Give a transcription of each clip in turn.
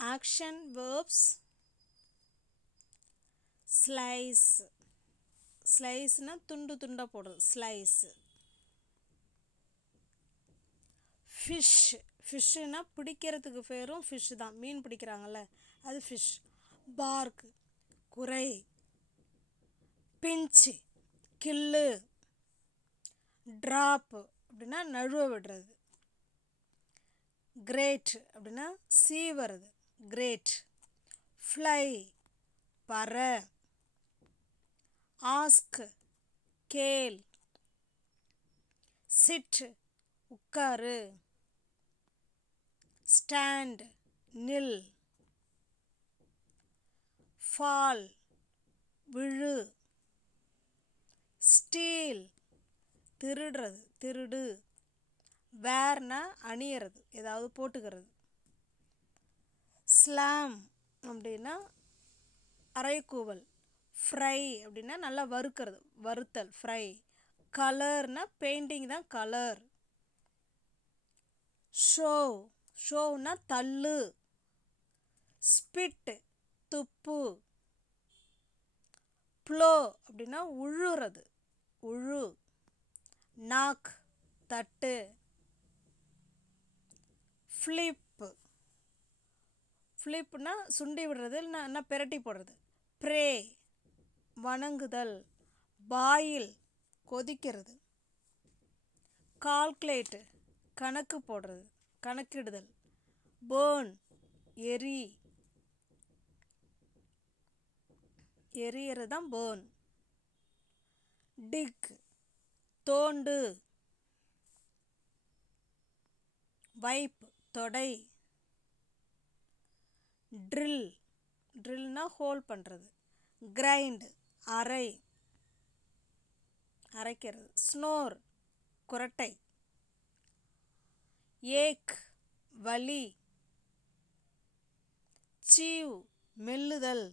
Action verbs slice. ஸ்லைஸ்னா துண்டு துண்டாக போடுறது ஸ்லைஸ். ஃபிஷ். ஃபிஷ்ஷுனா பிடிக்கிறதுக்கு பேரும் ஃபிஷ் தான், மீன் பிடிக்கிறாங்கல்ல அது ஃபிஷ். பார்க் குறை. பிஞ்சு கில்லு. ட்ராப் அப்படின்னா நழுவ விடுறது. கிரேட் அப்படின்னா சீவறது கிரேட். ஃப்ளை பற. ஆஸ்க் கேள். சிட் உட்காரு. ஸ்டாண்ட் நில். ஃபால் விழு. ஸ்டீல் திருடுறது திருடு. வேர்னா அணியறது ஏதாவது போட்டுக்கிறது. ஸ்லாம் அப்படின்னா அரைக்கூவல். ஃப்ரை அப்படின்னா நல்லா வறுக்கிறது வறுத்தல் ஃப்ரை. கலர்னா பெயிண்டிங் தான் கலர். ஷோ ஷோன்னா தள்ளு. ஸ்பிட் துப்பு. ப்ளோ அப்படின்னா உழுறது உழு. நாக் தட்டு. ஃப்ளிப் ஃப்ளிப்னா சுண்டி விடுறது இல்லைன்னா பிரட்டி போடுறது. ப்ரே வணங்குதல். பாயில் கொதிக்கிறது. கால்குலேட் கணக்கு போடுறது கணக்கிடுதல். பேர்ன் எரி எரியறது தான் பேர்ன். டிக் தோண்டு. வைப் தொடை. ட்ரில் ட்ரில்னா ஹோல் பண்ணுறது. கிரைண்ட் அரை அரைக்கிறது. ஸ்னோர் குரட்டை. ஏக் வலி. சீவ் மெல்லுதல்.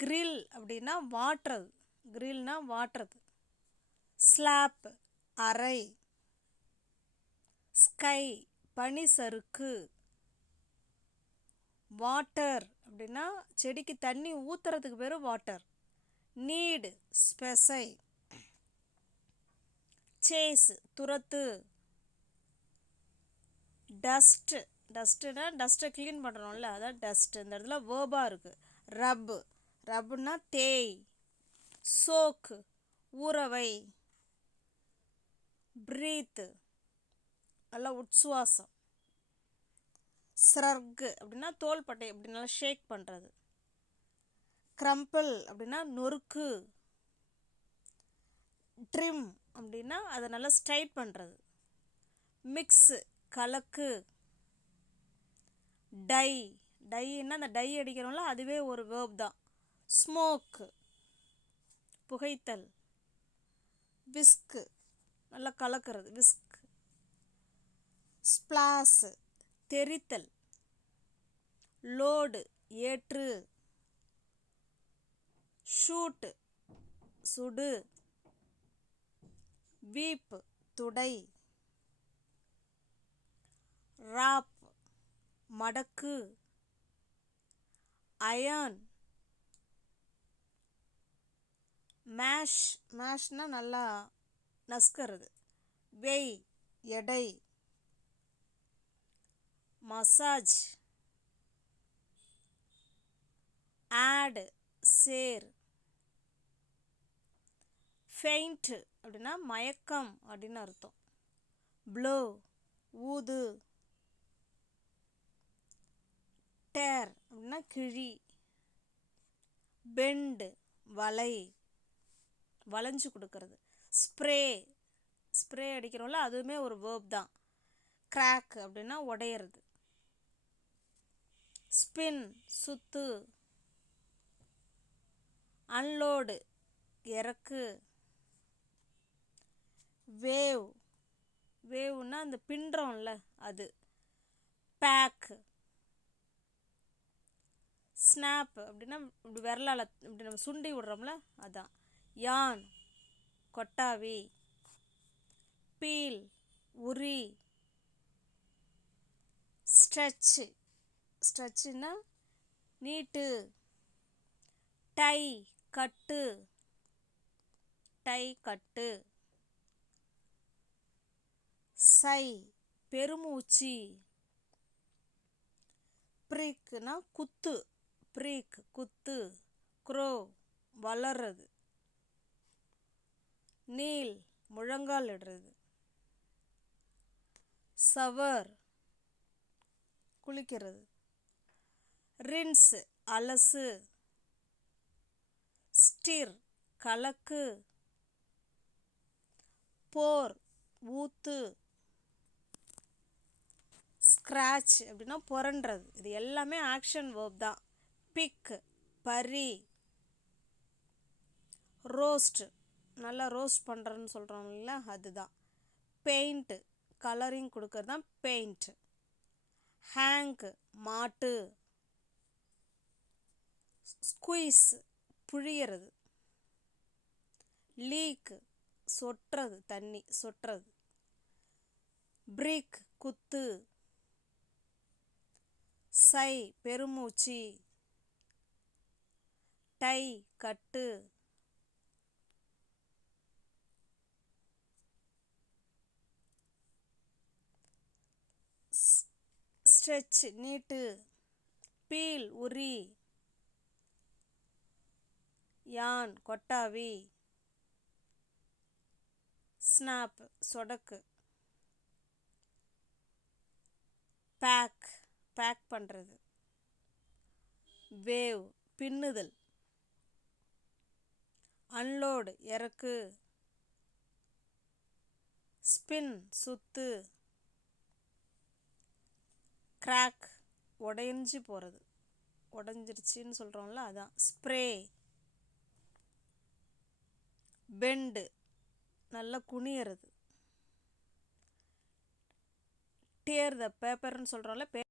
கிரில் அப்படின்னா வாட்டுறது கிரில்னா வாட்டுறது. ஸ்லாப் அரை. ஸ்கை பனி சறுக்கு. வாட்டர் அப்படின்னா செடிக்கு தண்ணி ஊற்றுறதுக்கு பேர் வாட்டர். நீடு ஸ்பெசை. சேஸ் துரத்து. டஸ்ட் டஸ்ட்டுனா டஸ்ட்டை க்ளீன் பண்ணுறோம்ல அதான் டஸ்ட். இந்த இடத்துல வேர்பாக இருக்குது. ரப் ரப்னா தேய். சோக்கு ஊறவை. ப்ரீத் நல்லா உட்சுவாசம். ஸ்ரக் அப்படின்னா தோள்பட்டை அப்படின்னால ஷேக் பண்ணுறது. க்ரம்பிள் அப்படின்னா நொறுக்கு. ட்ரிம் அப்படின்னா அதை நல்லா ஸ்ட்ரைட் பண்ணுறது. மிக்ஸு கலக்கு. டை டைன்னா அந்த டை அடிக்கிறோம்ல அதுவே ஒரு வேர்ப் தான். ஸ்மோக்கு புகைத்தல். விஸ்கு நல்லா கலக்கிறது விஸ்க். ஸ்பிளாஷ் தெரித்தல். லோடு ஏற்று. ஷூட் சுடு. வீப் துடை. ராப் மடக்கு. அயர்ன். மேஷ் மேஷ்னா நல்லா நசுக்கிறது. வெய் எடை. மசாஜ். ஆட் சேர். ஃபெயிண்ட் அப்படின்னா மயக்கம் அப்படின்னு அர்த்தம். ப்ளோ ஊது. டேர் அப்படின்னா கிழி. பெண்டு வலை வளைஞ்சு கொடுக்கறது. ஸ்ப்ரே ஸ்ப்ரே அடிக்கிறோம்ல அதுவுமே ஒரு வேர்ப் தான். கிராக் அப்படின்னா உடையிறது. ஸ்பின் சுத்து. அன்லோடு இறக்கு. வேவ் வேவ்னா அந்த பின்றோம்ல அது. பேக். ஸ்னாப் அப்படின்னா இப்படி விரலால் இப்படி நம்ம சுண்டி விடுறோம்ல அதான். யான் கொட்டாவி. பீல் உரி. ஸ்ட்ரெச்சு ஸ்ட்ரெச்சுன்னா நீட்டு. டை கட்டு டை கட்டு. சை பெருமூச்சு. ப்ரீக்னா குத்து ப்ரீக் குத்து. க்ரோ வளர்றது. நீல் முழங்கால் இடுறது. சவர் குளிக்கிறது. ரின்ஸ் அலசு. ஸ்டிர் கலக்கு. போர் ஊத்து. ஸ்க்ராட்ச் அப்படின்னா புரண்டுறது. இது எல்லாமே ஆக்ஷன் வேர்ப் தான். பிக் பரி. ரோஸ்ட் நல்லா ரோஸ்ட் பண்ணுறேன்னு சொல்கிறோம் இல்லைங்களா, அதுதான். பெயிண்ட் கலரிங் கொடுக்கறது தான் பெயிண்ட். ஹேங்க் மாட்டு. ஸ்குவீஸ் புழியறது. லீக் சொட்டுறது தண்ணி சொட்டுறது. பிரீக் குத்து. சை பெருமூச்சு. டை கட்டு. ஸ்ட்ரெச் நீட்டு. பீல் உரி. யான் கொட்டாவி. ஸ்னாப் சொடக்கு. பேக் பேக் பண்ணுறது. வேவ் பின்னுதல். அன்லோடு இறக்கு. ஸ்பின் சுத்து. கிராக் உடைஞ்சு போகிறது, உடஞ்சிருச்சின்னு சொல்கிறோம்ல அதான். ஸ்ப்ரே பெண்டு நல்லா குனியறது. டியர் த பேப்பர்னு சொல்கிறோம்ல